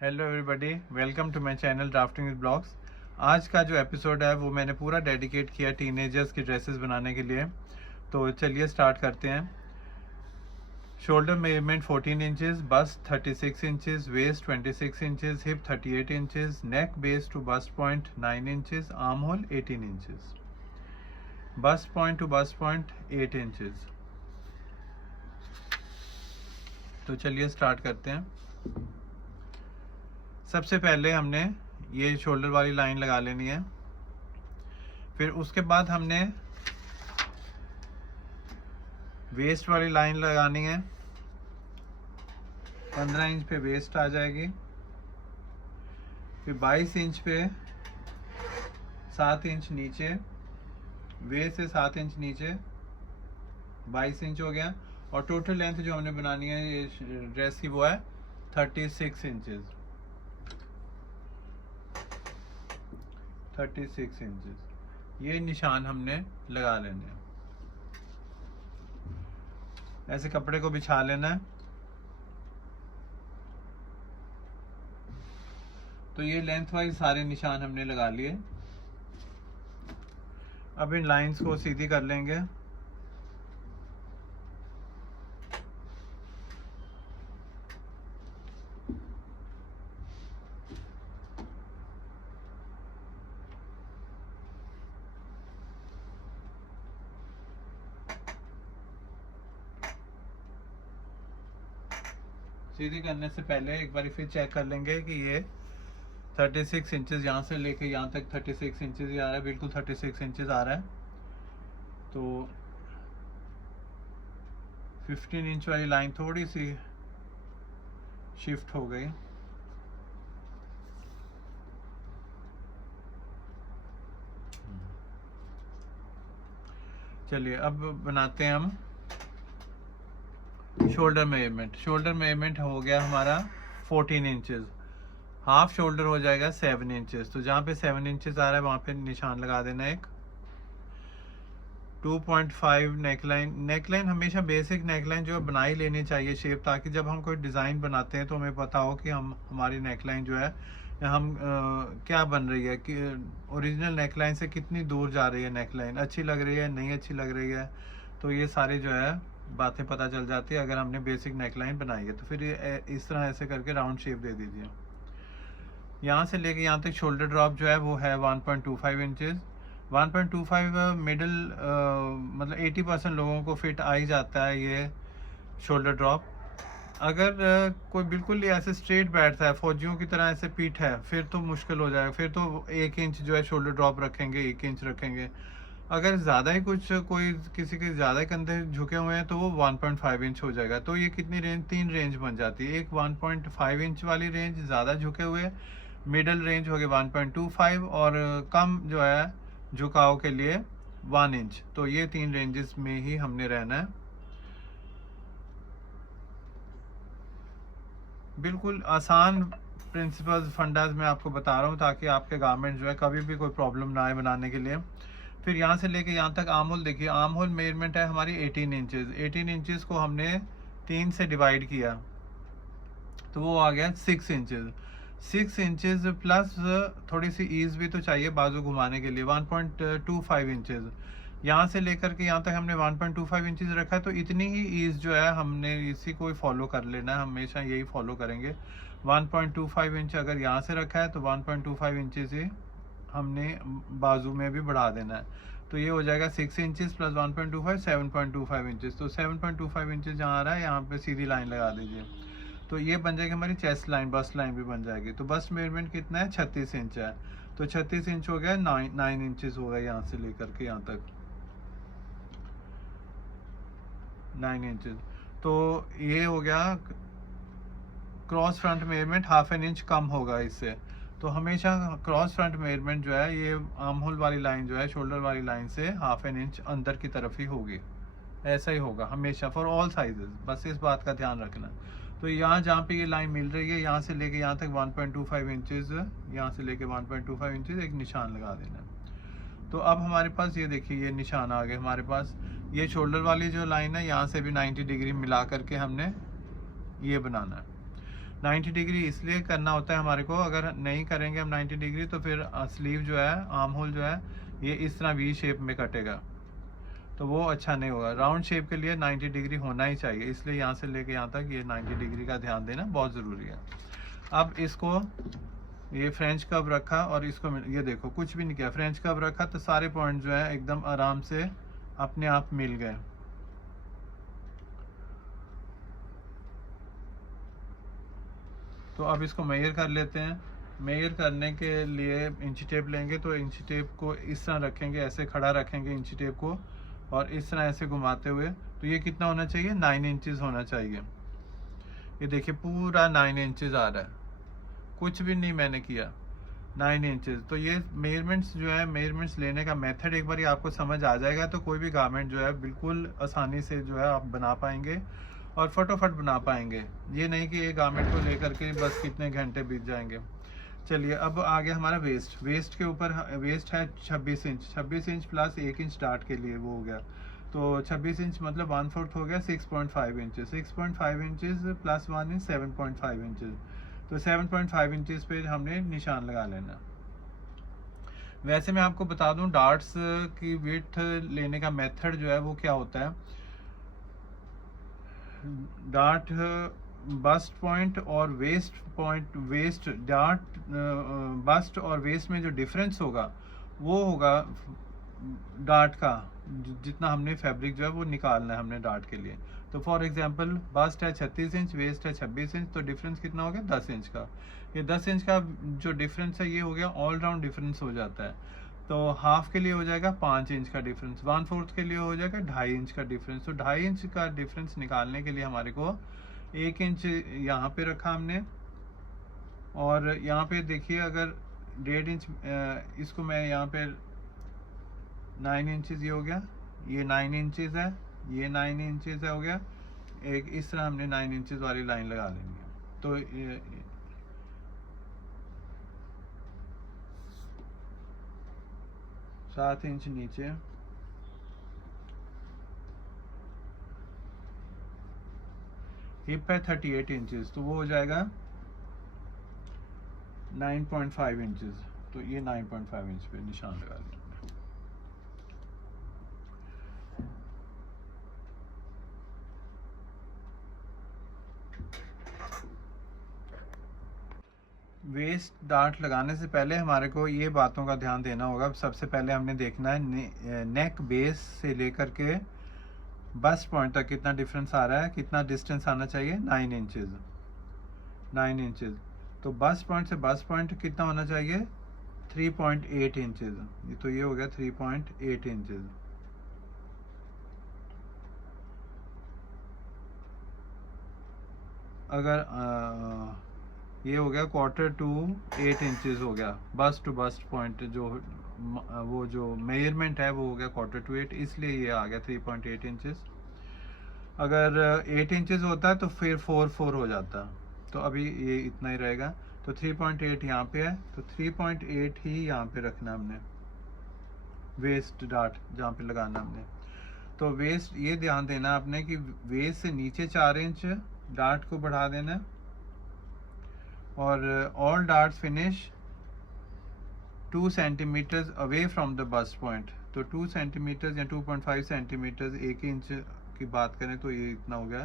Hello everybody, welcome to my channel drafting with blogs. आज का जो एपिसोड है वो मैंने पूरा डेडिकेट किया टीनेजर्स की ड्रेसेस बनाने के लिए। तो चलिए स्टार्ट करते हैं। Shoulder measurement 14 inches, bust 36 inches, waist 26 inches, hip 38 inches, neck base to bust point 9 inches, armhole 18 inches, bust point to bust point 8 inches. तो चलिए स्टार्ट करते हैं। सबसे पहले हमने ये शोल्डर वाली लाइन लगा लेनी है। फिर उसके बाद हमने वेस्ट वाली लाइन लगानी है। 15 इंच पे वेस्ट आ जाएगी। फिर 22 इंच पे 7 इंच नीचे, वेस्ट से 7 इंच नीचे 22 इंच हो गया। और टोटल लेंथ जो हमने बनानी है ये ड्रेस की वो है 36 इंचेस। 36 इंचेस ये निशान हमने लगा लेने हैं। ऐसे कपड़े को बिछा लेना है। तो ये लेंथ वाइज सारे निशान हमने लगा लिए। अब इन लाइंस को सीधी कर लेंगे। सीधी करने से पहले एक बार फिर चेक कर लेंगे कि ये 36 इंचेस यहाँ से लेके यहाँ तक 36 इंचेस ही आ रहा है। बिल्कुल 36 इंचेस आ रहा है। तो 15 इंच वाली लाइन थोड़ी सी शिफ्ट हो गई। चलिए अब बनाते हैं हम शोल्डर मेजरमेंट। शोल्डर मेजरमेंट हो गया हमारा 14 इंचेस। हाफ शोल्डर हो जाएगा 7 इंचेस। तो जहाँ पे 7 इंचेस आ रहा है वहाँ पे निशान लगा देना एक। 2.5 नेकलाइन। नेकलाइन हमेशा बेसिक नेकलाइन जो है बना ही लेनी चाहिए शेप, ताकि जब हम कोई डिज़ाइन बनाते हैं तो हमें पता हो कि हम हमारी नेकलाइन जो है हम क्या बन रही है, कि ओरिजिनल नेकलाइन से कितनी दूर जा रही है, नेकलाइन अच्छी लग रही है नहीं अच्छी लग रही है। तो ये सारे जो है बातें पता चल जाती है अगर हमने बेसिक नेकलाइन बनाई है। तो फिर ये इस तरह ऐसे करके राउंड शेप दे दीजिए। यहाँ से लेके यहाँ तक शोल्डर ड्रॉप जो है वो है 1.25 इंचेस। 1.25 मिडल मतलब 80% लोगों को फिट आ ही जाता है ये शोल्डर ड्रॉप। अगर कोई बिल्कुल ही ऐसे स्ट्रेट बैठता है, फौजियों की तरह ऐसे पीठ है, फिर तो मुश्किल हो जाएगा। फिर तो 1 इंच जो है शोल्डर ड्रॉप रखेंगे, 1 इंच रखेंगे। अगर ज़्यादा ही कुछ कोई किसी के ज़्यादा कंधे झुके हुए हैं तो वो 1.5 इंच हो जाएगा। तो ये कितनी रेंज, 3 रेंज बन जाती है। एक 1.5 इंच वाली रेंज ज़्यादा झुके हुए, मिडल रेंज हो गया 1.25 और कम जो है झुकाव के लिए 1 इंच। तो ये 3 रेंजेस में ही हमने रहना है। बिल्कुल आसान प्रिंसिपल्स फंडास मैं आपको बता रहा हूँ ताकि आपके गारमेंट जो है कभी भी कोई प्रॉब्लम ना आए बनाने के लिए। फिर यहाँ से लेके यहाँ तक आर्म होल देखिए। आर्म होल मेजरमेंट है हमारी 18 इंचेस। 18 इंचेस को हमने 3 से डिवाइड किया तो वो आ गया 6 इंचेस। 6 इंचेस प्लस थोड़ी सी ईज भी तो चाहिए बाजू घुमाने के लिए, 1.25 इंचेस। यहाँ से लेकर के यहाँ तक हमने 1.25 इंचेस रखा है। तो इतनी ही ईज जो है हमने इसी को फॉलो कर लेना है, हमेशा यही फॉलो करेंगे। 1.25 इंच अगर यहाँ से रखा है तो 1.25 इंचेस ही हमने बाजू में भी बढ़ा देना है। तो ये हो जाएगा 6 इंचेस प्लस 1.25 7.25 इंचेस। तो 7.25 इंचेस जहाँ आ रहा है यहाँ पे सीधी लाइन लगा दीजिए। तो ये बन जाएगी हमारी चेस्ट लाइन, बस्ट लाइन भी बन जाएगी। तो बस्ट मेजरमेंट कितना है, 36 इंच है। तो 36 इंच हो गया, 9 इंचेस हो गया यहाँ से लेकर के यहाँ तक 9 इंचेस। तो ये हो गया cross front measurement, half an inch कम होगा इससे। तो हमेशा क्रॉस फ्रंट मेजरमेंट जो है ये आर्म होल वाली लाइन जो है शोल्डर वाली लाइन से हाफ एन इंच अंदर की तरफ ही होगी। ऐसा ही होगा हमेशा फॉर ऑल साइजेस, बस इस बात का ध्यान रखना। तो यहाँ जहाँ पे ये लाइन मिल रही है यहाँ से लेके यहाँ तक 1.25 इंचेस, यहाँ से लेके 1.25 इंचेस एक निशान लगा देना। तो अब हमारे पास ये देखिए ये निशान आ गए हमारे पास। ये शोल्डर वाली जो लाइन है यहाँ से भी 90 डिग्री मिला करके हमने ये बनाना है। 90 डिग्री इसलिए करना होता है हमारे को, अगर नहीं करेंगे हम 90 डिग्री तो फिर स्लीव जो है, आर्म होल जो है, ये इस तरह वी शेप में कटेगा, तो वो अच्छा नहीं होगा। राउंड शेप के लिए 90 डिग्री होना ही चाहिए, इसलिए यहाँ से लेके यहाँ तक ये 90 डिग्री का ध्यान देना बहुत ज़रूरी है। अब इसको ये फ्रेंच कर्व रखा और इसको ये देखो कुछ भी नहीं किया, फ्रेंच कर्व रखा तो सारे पॉइंट जो है एकदम आराम से अपने आप मिल गए। तो अब इसको मेजर कर लेते हैं। मेजर करने के लिए इंची टेप लेंगे, तो इंची टेप को इस तरह रखेंगे, ऐसे खड़ा रखेंगे इंची टेप को, और इस तरह ऐसे घुमाते हुए, तो ये कितना होना चाहिए, 9 इंचज़ होना चाहिए। ये देखिए पूरा 9 इंचज़ आ रहा है, कुछ भी नहीं मैंने किया, 9 इंचज़। तो ये मेजरमेंट्स जो है, मेजरमेंट्स लेने का मेथड एक बार आपको समझ आ जाएगा तो कोई भी गारमेंट जो है बिल्कुल आसानी से जो है आप बना पाएंगे और फटाफट बना पाएंगे। ये नहीं कि एक गारमेंट को लेकर के बस कितने घंटे बीत जाएंगे। चलिए अब आ गया हमारा वेस्ट। वेस्ट के ऊपर वेस्ट है 26 inch, 26 inch plus 1 inch dart के लिए वो हो गया, तो 26 इंच मतलब 1/4 हो गया 6.5 inches. 6.5 inches plus 1 inch 7.5 inches, तो 7.5 इंचेस पे हमने निशान लगा लेना। वैसे मैं आपको बता दूं डार्ट्स की विड्थ लेने का मेथड जो है वो क्या होता है। डार्ट बस्ट पॉइंट और waist point, waist dart bust और वेस्ट में जो डिफरेंस होगा वो होगा डार्ट का, जितना हमने फैब्रिक जो है वो निकालना है हमने डार्ट के लिए। तो फॉर एग्जांपल बस्ट है 36 इंच, वेस्ट है 26 इंच, तो डिफरेंस कितना हो गया 10 इंच का। ये 10 इंच का जो डिफरेंस है ये हो गया ऑल राउंड डिफरेंस हो जाता है। तो हाफ के लिए हो जाएगा 5 इंच का डिफरेंस, 1/4 के लिए हो जाएगा 2.5 इंच का डिफरेंस। तो 2.5 इंच का डिफरेंस निकालने के लिए हमारे को 1 इंच यहाँ पे रखा हमने, और यहाँ पे देखिए अगर 1.5 इंच इसको मैं यहाँ पे 9 इंचज़ ये हो गया, ये 9 इंचज़ है, ये 9 इंचज़ है हो गया। एक इस तरह हमने 9 इंचज़ वाली लाइन लगा लेनी है। तो ये 7 इंच नीचे, हिप है 38 इंचज़, तो वो हो जाएगा 9.5 इंचज़। तो ये 9.5 इंच पे निशान लगा लेंगे। वेस्ट डार्ट लगाने से पहले हमारे को ये बातों का ध्यान देना होगा। सबसे पहले हमने देखना है नेक बेस से लेकर के बस्ट पॉइंट तक कितना डिफरेंस आ रहा है, कितना डिस्टेंस आना चाहिए, 9 इंचज़, 9 इंचज़। तो बस्ट पॉइंट से बस्ट पॉइंट कितना होना चाहिए, 3.8 इंचज़। तो ये हो गया 3.8 इंचज़। अगर ये हो गया 1/4 इंचज़ हो गया, बस्ट टू बस्ट पॉइंट जो वो जो मेजरमेंट है वो हो गया 1/4, इसलिए ये आ गया 3.8 इंचज़। अगर 8 इंचज़ होता तो फिर 4 हो जाता, तो अभी ये इतना ही रहेगा। तो 3.8 यहाँ पे है, तो 3.8 ही यहाँ पे रखना हमने, वेस्ट डार्ट जहाँ पे लगाना हमने। तो वेस्ट ये ध्यान देना आपने कि वेस्ट से नीचे 4 इंच डार्ट को बढ़ा देना है, और all darts finish 2 centimetres away from the bust point. तो 2 सेंटीमीटर्स या 2.5 सेंटीमीटर्स, 1 इंच की बात करें तो ये इतना हो गया।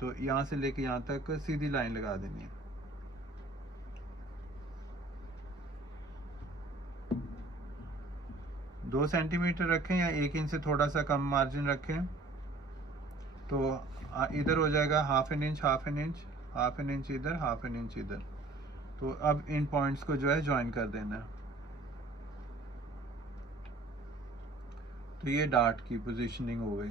तो यहाँ से लेके यहाँ तक सीधी लाइन लगा देनी है। दो सेंटीमीटर रखें या 1 इंच से थोड़ा सा कम मार्जिन रखें, तो इधर हो जाएगा half an inch, half an inch, half an inch इधर, हाफ एन इंच इधर। तो अब इन पॉइंट्स को जो है ज्वाइन कर देना है। तो ये डार्ट की पोजीशनिंग हो गई।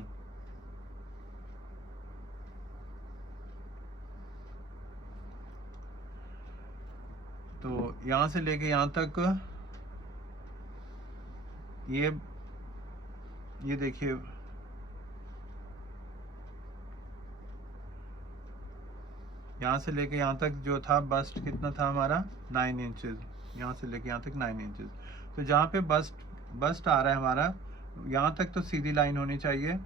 तो यहाँ से लेके यहाँ तक ये देखिए यहाँ से लेके यहाँ तक जो था बस्ट कितना था हमारा, 9 इंचज़। यहाँ से लेके यहाँ तक 9 इंचज़। तो जहाँ पे बस्ट आ रहा है हमारा, यहाँ तक तो सीधी लाइन होनी चाहिए।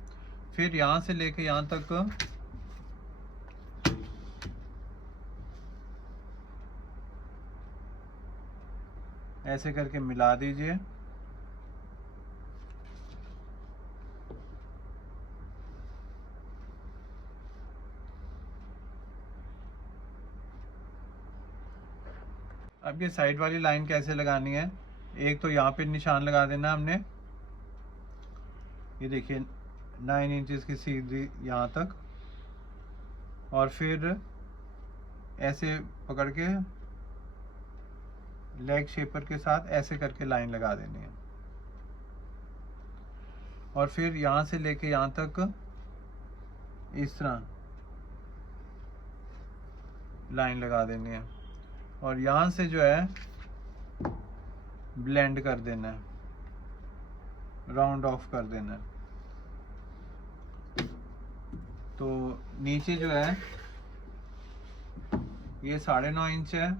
फिर यहाँ से लेके यहाँ तक ऐसे करके मिला दीजिए। अब ये साइड वाली लाइन कैसे लगानी है, एक तो यहाँ पे निशान लगा देना हमने, ये देखिए 9 इंचेस की सीधी यहाँ तक, और फिर ऐसे पकड़ के लेग शेपर के साथ ऐसे करके लाइन लगा देनी है, और फिर यहाँ से लेके यहाँ तक इस तरह लाइन लगा देनी है, और यहाँ से जो है ब्लेंड कर देना है, राउंड ऑफ कर देना है। तो नीचे जो है ये 9.5 इंच है,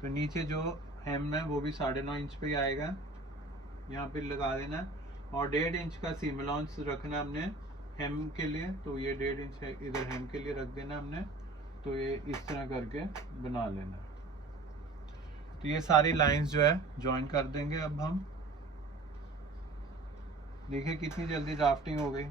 तो नीचे जो हेम है वो भी 9.5 इंच पे ही आएगा, यहाँ पे लगा देना है। और 1.5 इंच का सीम अलाउंस रखना हमने हेम के लिए, तो ये 1.5 इंच है इधर हेम के लिए रख देना हमने, तो ये इस तरह करके बना लेना। तो ये सारी लाइंस जो है ज्वाइन कर देंगे अब हम। देखिए कितनी जल्दी ड्राफ्टिंग हो गई।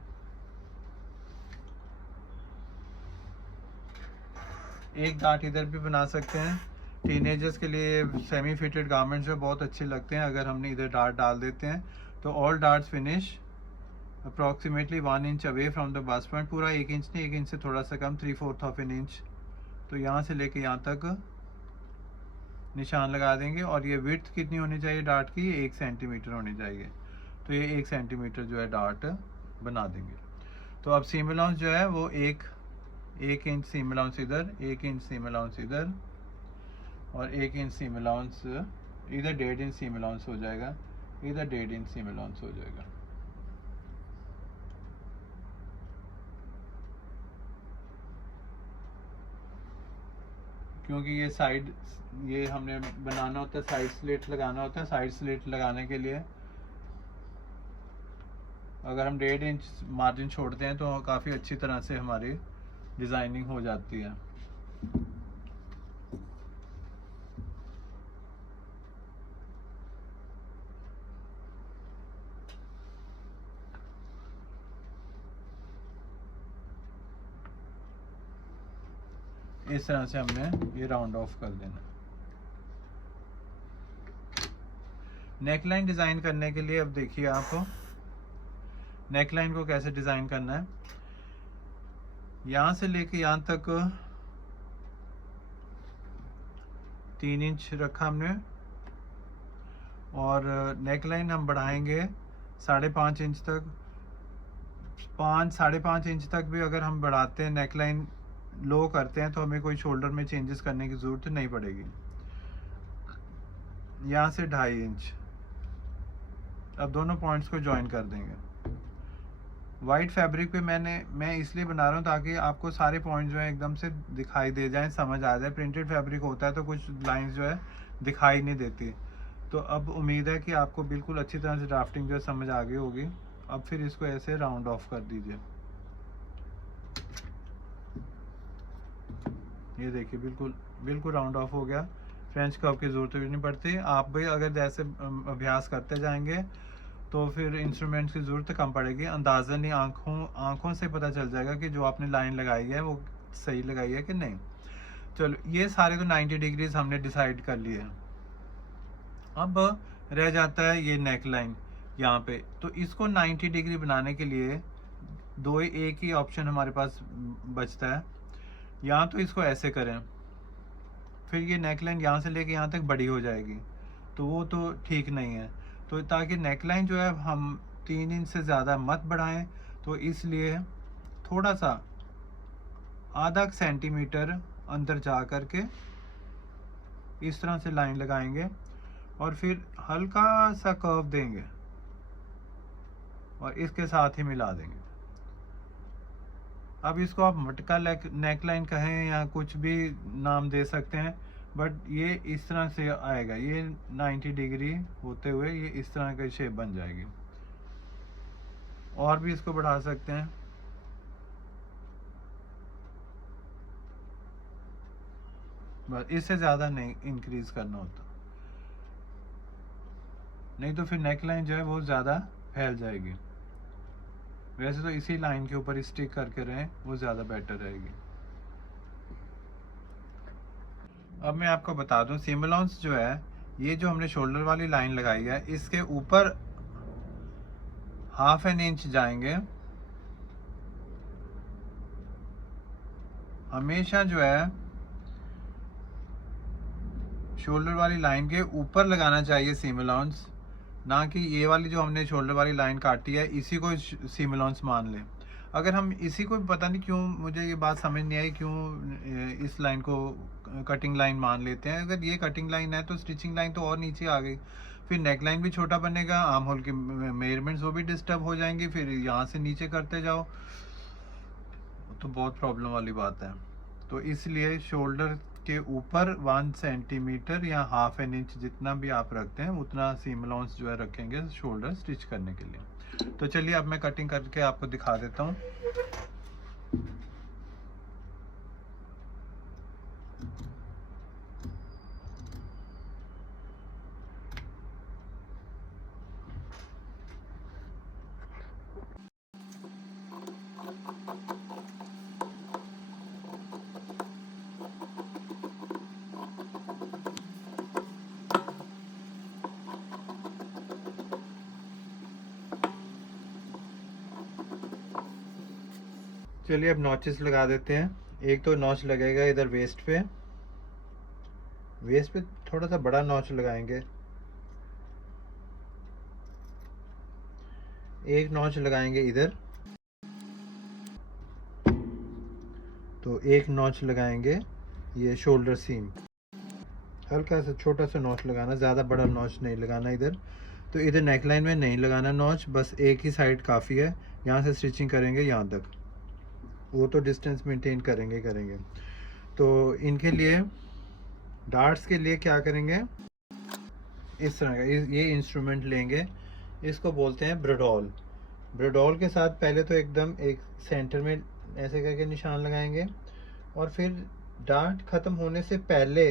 एक गांठ इधर भी बना सकते हैं, टीनेजर्स के लिए सेमी फिटेड गारमेंट्स जो बहुत अच्छे लगते हैं अगर हमने इधर डार्ट डाल देते हैं। तो all darts finish approximately 1 inch away from the bust point, पूरा 1 इंच नहीं, 1 इंच से थोड़ा सा कम, 3/4 ऑफ एन इंच। तो यहाँ से लेके यहाँ तक निशान लगा देंगे, और ये विड्थ कितनी होनी चाहिए डार्ट की, 1 सेंटीमीटर होनी चाहिए। तो ये 1 सेंटीमीटर जो है डार्ट बना देंगे। तो अब सीम अलाउंस जो है वो 1 इंच सीम अलाउंस इधर, 1 इंच सीम अलाउंस इधर, और 1 इंच सीम अलाउंस इधर, 1.5 इंच सीम अलाउंस हो जाएगा इधर, 1.5 इंच सीम अलाउंस हो जाएगा। क्योंकि ये साइड, ये हमने बनाना होता है, साइड स्लिट लगाना होता है। साइड स्लिट लगाने के लिए अगर हम 1.5 इंच मार्जिन छोड़ते हैं तो काफ़ी अच्छी तरह से हमारी डिज़ाइनिंग हो जाती है। इस तरह से हमने ये राउंड ऑफ कर देना। नेकलाइन डिज़ाइन करने के लिए अब देखिए आपको नेकलाइन को कैसे डिज़ाइन करना है। यहाँ से लेके यहाँ तक 3 इंच रखा हमने, और नेकलाइन हम बढ़ाएंगे 5.5 इंच तक। 5-5.5 इंच तक भी अगर हम बढ़ाते हैं, नेकलाइन लो करते हैं, तो हमें कोई शोल्डर में चेंजेस करने की ज़रूरत नहीं पड़ेगी। यहाँ से 2.5 इंच। अब दोनों पॉइंट्स को ज्वाइन कर देंगे। वाइट फैब्रिक पे मैं इसलिए बना रहा हूँ ताकि आपको सारे पॉइंट जो है एकदम से दिखाई दे जाएं, समझ आ जाए। प्रिंटेड फैब्रिक होता है तो कुछ लाइंस जो है दिखाई नहीं देती। तो अब उम्मीद है कि आपको बिल्कुल अच्छी तरह से ड्राफ्टिंग जो है समझ आ गई होगी। अब फिर इसको ऐसे राउंड ऑफ कर दीजिए। ये देखिए बिल्कुल राउंड ऑफ हो गया। फ्रेंच कर्व की ज़रूरत भी नहीं पड़ती। आप भी अगर जैसे अभ्यास करते जाएंगे तो फिर इंस्ट्रूमेंट्स की ज़रूरत कम पड़ेगी। अंदाज़ा नहीं, आँखों से पता चल जाएगा कि जो आपने लाइन लगाई है वो सही लगाई है कि नहीं। चलो ये सारे तो 90 डिग्रीज हमने डिसाइड कर लिए। अब रह जाता है ये नेक लाइन यहाँ पे। तो इसको 90 डिग्री बनाने के लिए एक ही ऑप्शन हमारे पास बचता है। या तो इसको ऐसे करें, फिर ये नेकलाइन यहाँ से लेके यहाँ तक बड़ी हो जाएगी, तो वो तो ठीक नहीं है। तो ताकि नेकलाइन जो है हम 3 इंच से ज़्यादा मत बढ़ाएं, तो इसलिए थोड़ा सा आधा सेंटीमीटर अंदर जा कर के इस तरह से लाइन लगाएंगे, और फिर हल्का सा कर्व देंगे और इसके साथ ही मिला देंगे। अब इसको आप मटका नेकलाइन कहें या कुछ भी नाम दे सकते हैं, बट ये इस तरह से आएगा। ये 90 डिग्री होते हुए ये इस तरह की शेप बन जाएगी। और भी इसको बढ़ा सकते हैं। बस इससे ज़्यादा नहीं इंक्रीज करना होता। नहीं तो फिर नेक लाइन जो है वो ज़्यादा फैल जाएगी। वैसे तो इसी लाइन के ऊपर स्टिक करके रहें, वो ज़्यादा बेटर रहेगी। अब मैं आपको बता दूं, सीम अलाउंस जो है, ये जो हमने शोल्डर वाली लाइन लगाई है, इसके ऊपर ½ इंच जाएंगे। हमेशा जो है शोल्डर वाली लाइन के ऊपर लगाना चाहिए सीम अलाउंस, ना कि ये वाली जो हमने शोल्डर वाली लाइन काटी है इसी को सीम अलाउंस मान लें। अगर हम इसी को, पता नहीं क्यों मुझे ये बात समझ नहीं आई, क्यों इस लाइन को कटिंग लाइन मान लेते हैं। अगर ये कटिंग लाइन है तो स्टिचिंग लाइन तो और नीचे आ गई, फिर नेक लाइन भी छोटा बनेगा, आर्म होल की मेजरमेंट्स वो भी डिस्टर्ब हो जाएंगी, फिर यहाँ से नीचे करते जाओ तो बहुत प्रॉब्लम वाली बात है। तो इसलिए शोल्डर के ऊपर 1 सेंटीमीटर या ½ इंच जितना भी आप रखते हैं उतना सीम अलाउंस जो है रखेंगे शोल्डर स्टिच करने के लिए। तो चलिए अब मैं कटिंग करके आपको दिखा देता हूँ। चलिए अब नॉचेस लगा देते हैं। एक तो नॉच लगेगा इधर वेस्ट पे, वेस्ट पे थोड़ा सा बड़ा नॉच लगाएंगे। एक नॉच लगाएंगे इधर, तो एक नॉच लगाएंगे ये शोल्डर सीम, हल्का सा छोटा सा नॉच लगाना, ज़्यादा बड़ा नॉच नहीं लगाना इधर। तो इधर नेकलाइन में नहीं लगाना नॉच, बस एक ही साइड काफ़ी है। यहाँ से स्टिचिंग करेंगे यहाँ तक, वो तो डिस्टेंस मेंटेन करेंगे। तो इनके लिए डार्ट्स के लिए क्या करेंगे, इस तरह का ये इंस्ट्रूमेंट लेंगे, इसको बोलते हैं ब्रडॉल। ब्रडॉल के साथ पहले तो एकदम एक सेंटर में ऐसे करके निशान लगाएंगे, और फिर डार्ट ख़त्म होने से पहले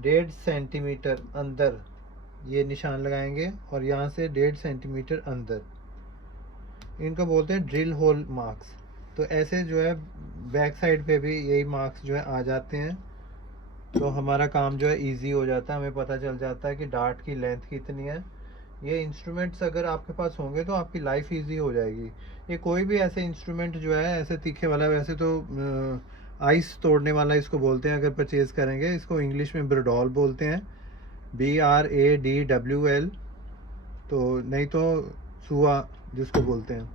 1.5 सेंटीमीटर अंदर ये निशान लगाएंगे, और यहाँ से 1.5 सेंटीमीटर अंदर, इनको बोलते हैं ड्रिल होल मार्क्स। तो ऐसे जो है बैक साइड पे भी यही मार्क्स जो है आ जाते हैं, तो हमारा काम जो है इजी हो जाता है, हमें पता चल जाता है कि डार्ट की लेंथ कितनी है। ये इंस्ट्रूमेंट्स अगर आपके पास होंगे तो आपकी लाइफ इजी हो जाएगी। ये कोई भी ऐसे इंस्ट्रूमेंट जो है ऐसे तीखे वाला, वैसे तो आइस तोड़ने वाला इसको बोलते हैं अगर परचेज़ करेंगे, इसको इंग्लिश में ब्रडॉल बोलते हैं, BRADWL, तो नहीं तो सुआ जिसको बोलते हैं।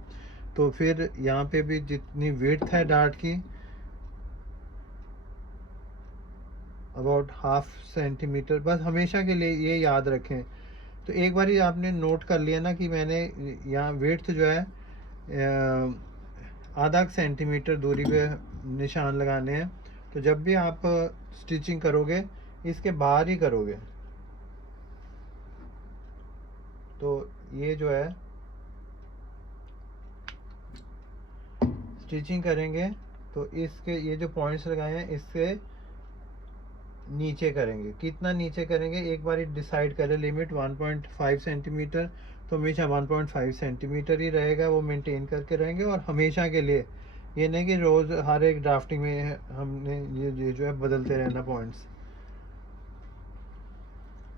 तो फिर यहाँ पे भी जितनी विड्थ है डार्ट की, अबाउट ½ सेंटीमीटर, बस हमेशा के लिए ये याद रखें। तो एक बार ही आपने नोट कर लिया ना कि मैंने यहाँ विड्थ जो है ½ सेंटीमीटर दूरी पे निशान लगाने हैं, तो जब भी आप स्टिचिंग करोगे इसके बाहर ही करोगे। तो ये जो है स्टिचिंग करेंगे तो इसके ये जो पॉइंट्स लगाए हैं इससे नीचे करेंगे। कितना नीचे करेंगे एक बार डिसाइड करें, लिमिट 1.5 सेंटीमीटर, तो हमेशा 1.5 सेंटीमीटर ही रहेगा, वो मेंटेन करके रहेंगे। और हमेशा के लिए, ये नहीं कि रोज़ हर एक ड्राफ्टिंग में हमने ये जो है बदलते रहना पॉइंट्स।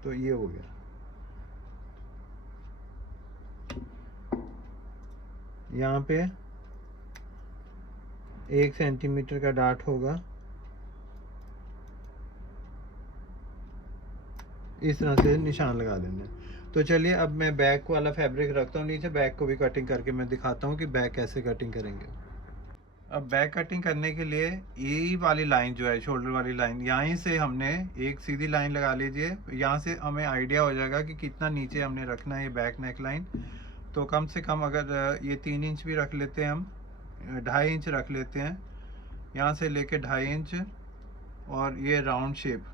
तो ये हो गया। यहाँ पे 1 सेंटीमीटर का डार्ट होगा, इस तरह से निशान लगा देना। तो चलिए अब मैं बैक वाला फैब्रिक रखता हूँ नीचे, बैक को भी कटिंग करके मैं दिखाता हूँ कि बैक कैसे कटिंग करेंगे। अब बैक कटिंग करने के लिए यही वाली लाइन जो है शोल्डर वाली लाइन, यहीं से हमने एक सीधी लाइन लगा लीजिए। यहाँ से हमें आइडिया हो जाएगा कि कितना नीचे हमने रखना है ये बैक नेक लाइन। तो कम से कम अगर ये 3 इंच भी रख लेते हैं, हम 2.5 इंच रख लेते हैं, यहाँ से लेके 2.5 इंच, और ये राउंड शेप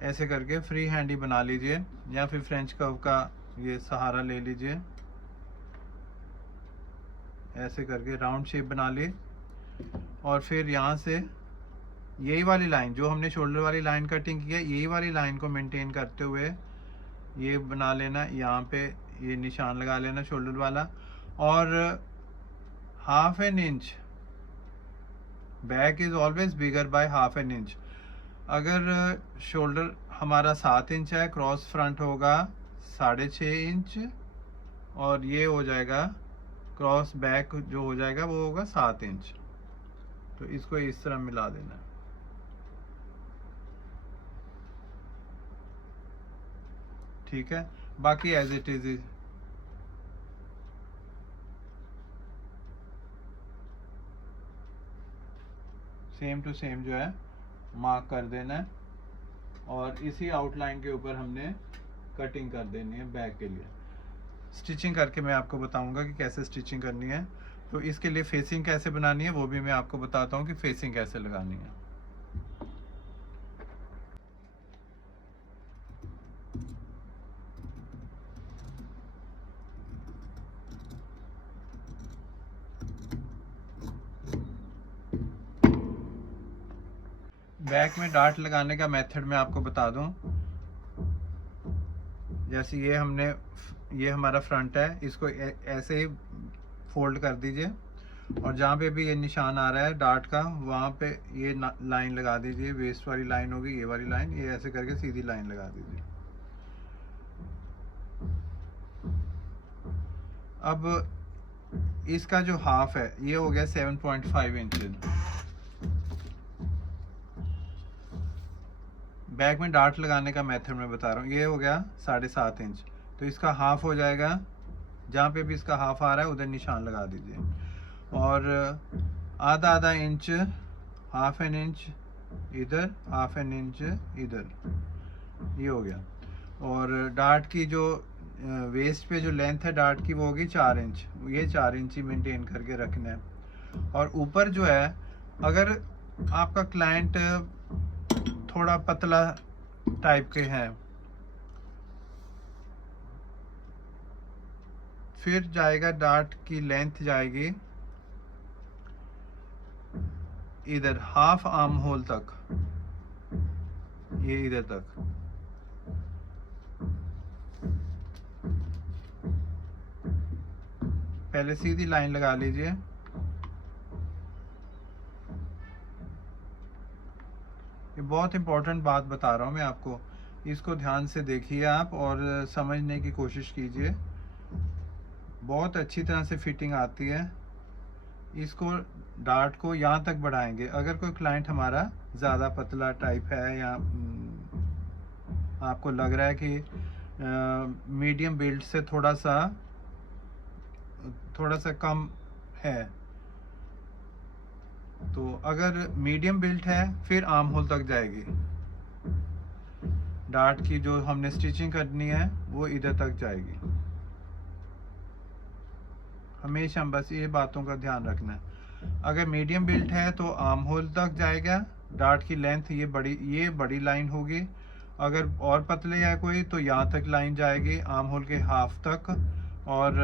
ऐसे करके फ्री हैंड ही बना लीजिए, या फिर फ्रेंच कर्व का ये सहारा ले लीजिए। ऐसे करके राउंड शेप बना ली, और फिर यहाँ से यही वाली लाइन जो हमने शोल्डर वाली लाइन कटिंग की है, यही वाली लाइन को मेंटेन करते हुए ये बना लेना, यहाँ पे ये निशान लगा लेना शोल्डर वाला, और half an inch, back is always bigger by half an inch. अगर शोल्डर हमारा 7 इंच है, क्रॉस फ्रंट होगा 6.5 इंच, और ये हो जाएगा क्रॉस बैक जो हो जाएगा वो होगा 7 इंच। तो इसको इस तरह मिला देना है। ठीक है, बाकी as it is same to same जो है मार्क कर देना है, और इसी आउटलाइन के ऊपर हमने कटिंग कर देनी है बैक के लिए। स्टिचिंग करके मैं आपको बताऊंगा कि कैसे स्टिचिंग करनी है। तो इसके लिए फेसिंग कैसे बनानी है वो भी मैं आपको बताता हूँ कि फेसिंग कैसे लगानी है। बैक में डार्ट लगाने का मेथड मैं आपको बता दूं। जैसे ये हमारा फ्रंट है, इसको ऐसे ही फोल्ड कर दीजिए, और जहाँ पे भी ये निशान आ रहा है डार्ट का वहाँ पे ये लाइन लगा दीजिए। वेस्ट वाली लाइन होगी ये वाली लाइन, ये ऐसे करके सीधी लाइन लगा दीजिए। अब इसका जो हाफ है ये हो गया 7.5 इंच। बैक में डार्ट लगाने का मेथड मैं बता रहा हूँ। ये हो गया 7.5 इंच, तो इसका हाफ हो जाएगा, जहाँ पे भी इसका हाफ आ रहा है उधर निशान लगा दीजिए, और आधा इंच, हाफ एन इंच इधर, हाफ एन इंच इधर, ये हो गया। और डार्ट की जो वेस्ट पे जो लेंथ है डार्ट की वो होगी 4 इंच, ये 4 इंच ही मेंटेन करके रखना है। और ऊपर जो है, अगर आपका क्लाइंट थोड़ा पतला टाइप के हैं, फिर जाएगा डार्ट की लेंथ जाएगी इधर हाफ आर्म होल तक, ये इधर तक। पहले सीधी लाइन लगा लीजिए, ये बहुत इंपॉर्टेंट बात बता रहा हूँ मैं आपको, इसको ध्यान से देखिए आप और समझने की कोशिश कीजिए। बहुत अच्छी तरह से फिटिंग आती है। इसको डार्ट को यहाँ तक बढ़ाएंगे। अगर कोई क्लाइंट हमारा ज़्यादा पतला टाइप है, या आपको लग रहा है कि मीडियम बिल्ड से थोड़ा सा कम है, तो अगर मीडियम बिल्ट है फिर आर्म होल तक जाएगी। डार्ट की जो हमने स्टिचिंग करनी है वो इधर तक जाएगी। हमेशा बस ये बातों का ध्यान रखना है। अगर मीडियम बिल्ट है तो आर्म होल तक जाएगा, डार्ट की लेंथ ये बड़ी लाइन होगी। अगर और पतले है कोई तो यहाँ तक लाइन जाएगी, आर्म होल के हाफ तक। और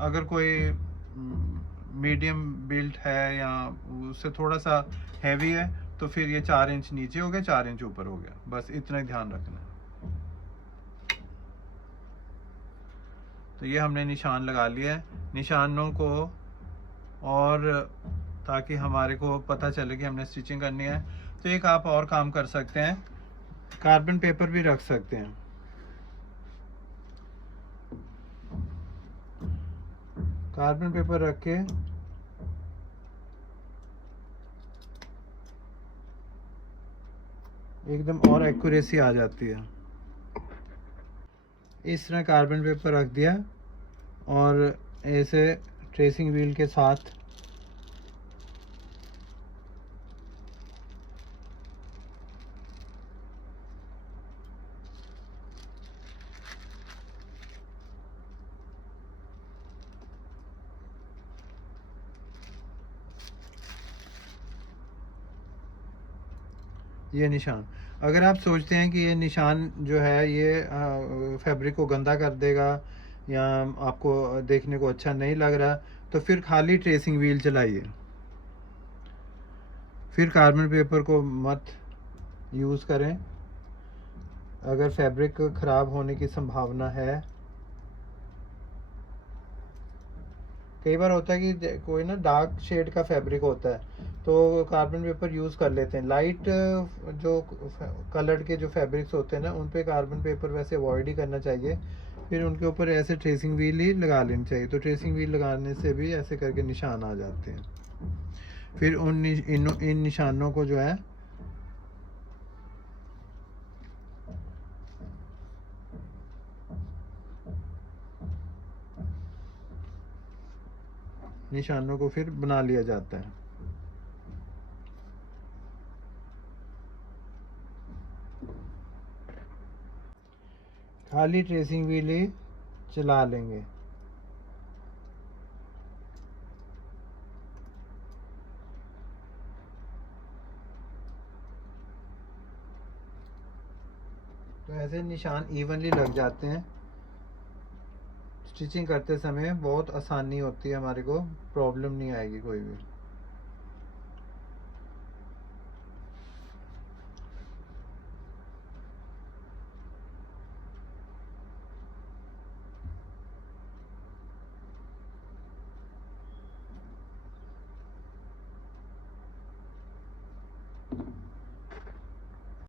अगर कोई मीडियम बिल्ट है या उससे थोड़ा सा हैवी है तो फिर ये 4 इंच नीचे हो गया, 4 इंच ऊपर हो गया। बस इतना ही ध्यान रखना है। तो ये हमने निशान लगा लिया है। निशानों को, और ताकि हमारे को पता चले कि हमने स्टिचिंग करनी है, तो एक आप और काम कर सकते हैं, कार्बन पेपर भी रख सकते हैं। कार्बन पेपर रख के एकदम और एक्यूरेसी आ जाती है। इस तरह कार्बन पेपर रख दिया और ऐसे ट्रेसिंग व्हील के साथ ये निशान, अगर आप सोचते हैं कि ये निशान जो है ये फैब्रिक को गंदा कर देगा या आपको देखने को अच्छा नहीं लग रहा, तो फिर खाली ट्रेसिंग व्हील चलाइए, फिर कार्बन पेपर को मत यूज़ करें। अगर फैब्रिक ख़राब होने की संभावना है, कई बार होता है कि कोई ना डार्क शेड का फैब्रिक होता है तो कार्बन पेपर यूज़ कर लेते हैं। लाइट जो कलर्ड के जो फैब्रिक्स होते हैं ना, उन पे कार्बन पेपर वैसे अवॉइड ही करना चाहिए। फिर उनके ऊपर ऐसे ट्रेसिंग व्हील ही लगा लेनी चाहिए। तो ट्रेसिंग व्हील लगाने से भी ऐसे करके निशान आ जाते हैं। फिर इन निशानों को जो है निशानों को फिर बना लिया जाता है। खाली ट्रेसिंग व्हील ही चला लेंगे। तो ऐसे निशान इवनली लग जाते हैं। स्टिचिंग करते समय बहुत आसानी होती है, हमारे को प्रॉब्लम नहीं आएगी कोई भी।